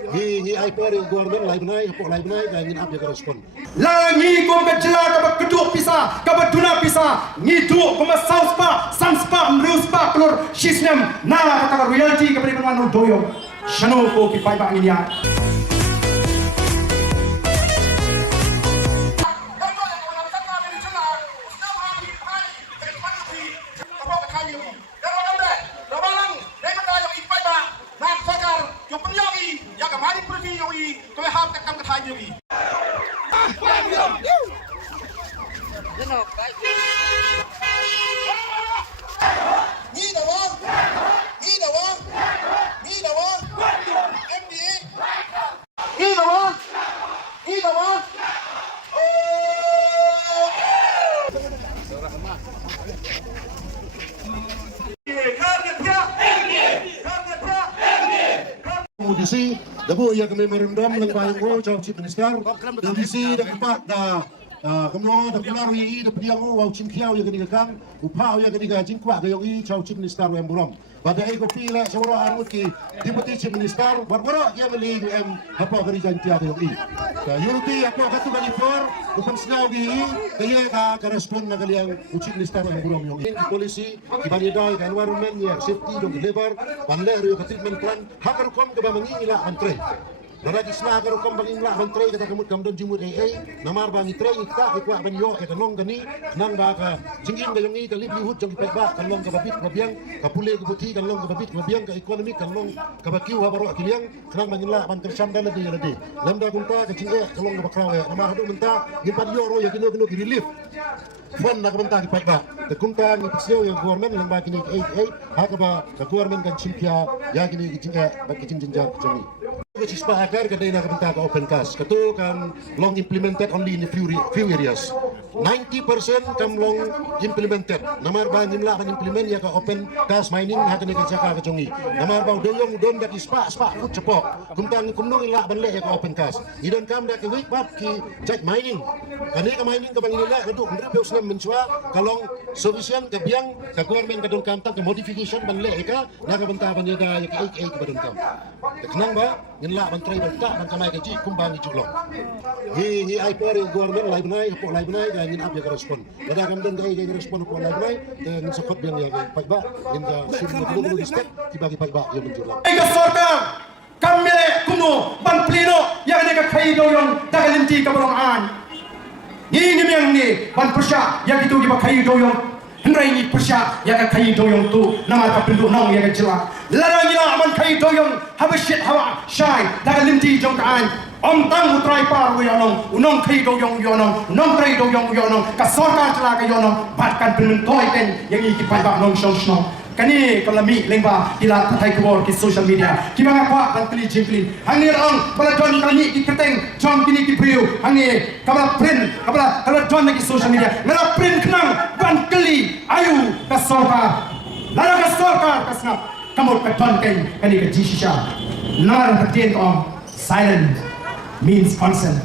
Hi ai per government lai benai apok lai benai ka ngin ap ya respon. La ngi ko ka jela ka keduk pisa ka baduna pisa ngi tu ko ma south pa sans pa mrus pa klor shisnem na ka reality ka beri manu doyo shano ko ki pai ba ngi ya. Audisi dabo ya kami merendam lang bayang ko Chow Chief Minister audisi da kepat da kamno da kulari da pediang o wau chimkiao ya kini kang upao ya kini ka jingkwa ga yogi Chow Chief Minister wem burom pada ego pila sawro arut ki Deputy Chief Minister barbara ya meli em apa kari jantia ga yogi ka unity apa katu kali for upam snau gi kaya ka respond na kaliang Chief Minister wem burom yogi polisi ibani dai ka environment ya safety dong deliver panle rio ka treatment plan hakar kom ka ba mangila antre Naragi sna karo kom bangin la ban tray kata kamut kam don jumut namar bangi tray ta ikwa ban yo ka kanong gani nang ba ka jingin ga yongi ka livelihood jong pa ba kanong ka babit mabiang ka pule ka buti kanong ka babit mabiang ka economy kanong ka bakiu ha baro akiliang kanang bangin la ban tersam dala di lade lamda kunta ka jinga kanong ka bakraw ya namar hadu menta gimpan yo ro ya kino ki relief fon na kabanta ki pa ba ka kunta ni psio ya government lang ba kini 88 ha ka ba ka government kan chimpia ya kini jinga ba ki jinja jongi Sispa agar kadai nak bentak open cast. Katu kan long implemented only in a few areas. 90% kam long implemented. Namar ba nimla kan implement ya ka open cast mining ha kan ka saka ka jongi. Namar ba doyong don dak ispa put cepok. Kumtang kumnong ila banle ya ka open cast. Idon kam dak week bab ki check mining. Kani ka mining ka bangila katu ndre peus nam menswa kalong solution ka biang ka government ka don kam tang ka modification banle ka na ka bentak banyaga ya ka 88 ka don kam. Kenang ba la ban tray ban ta ban kamai gaji kumbang julong hi ai per government lai benai apok lai benai ga ngin ap ya respon ada kam don ga respon apok lai benai ngin sokot biang ya pai ba ngin ga sim dulu step dibagi pai ba ya menjulang Ega sorka kami kuno ban pleno yang ne ka khai do yong dagalinti ka borong an ni miang ni ban persya yang itu di khai do yong Henry ni persya ya ka khai do yong tu nama ka pindu nong ya ka jela larang ila man khai do yong have shit hawa shai daga limti jong ka an om tang utrai par wi anong unong khai do yong yonong unong trai do yong yonong ka sorka jela ka yonong batkan pinun toy ten yang iki pai ba nong shong shong kani kalami lengba ila tatai kubor ki social media ki banga kwa ban pili jimpli hangi rong bala don kani ki keteng jom kini ki priu hangi kabala print kabala kala don ki social media ngala print knang ban kali ayu ka sorka lara ka sorka ka snap kamot ka don kani kani ka jisha nar ka ten om silent means consent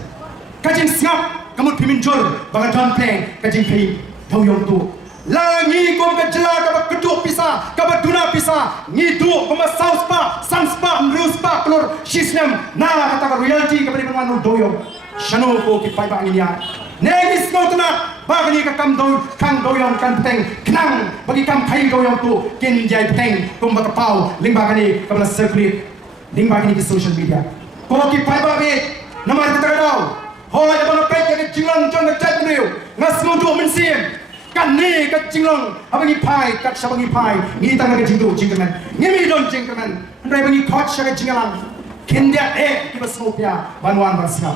kajing snap kamot piminjor banga don play kajing kai thoyong tu Langi ko ka jela ka keduk pisa ka baduna pisa ngi tu ko ma south pa sans pa mrus pa klor shisnem na kata ka reality ka beri manu doyo shano ko ki pai ba ngi ya negis ko tuna ba ni ka kam do kang doyong kan teng knang bagi kam khai doyong tu kin jai teng ko ba ka pau limba kani ka bala circulate limba kani ki social media ko ki pai ba ni namar kita daw ho ya ba pe ka jinglang jong ka chat niu ngas mo do min sim kan ni ka jinglong abangi pai kat sabangi pai ni tanga ka jingdu jingkaman ngimi don jingkaman ndai bangi khot sa ka jingalang kindia ki basopia banwan basna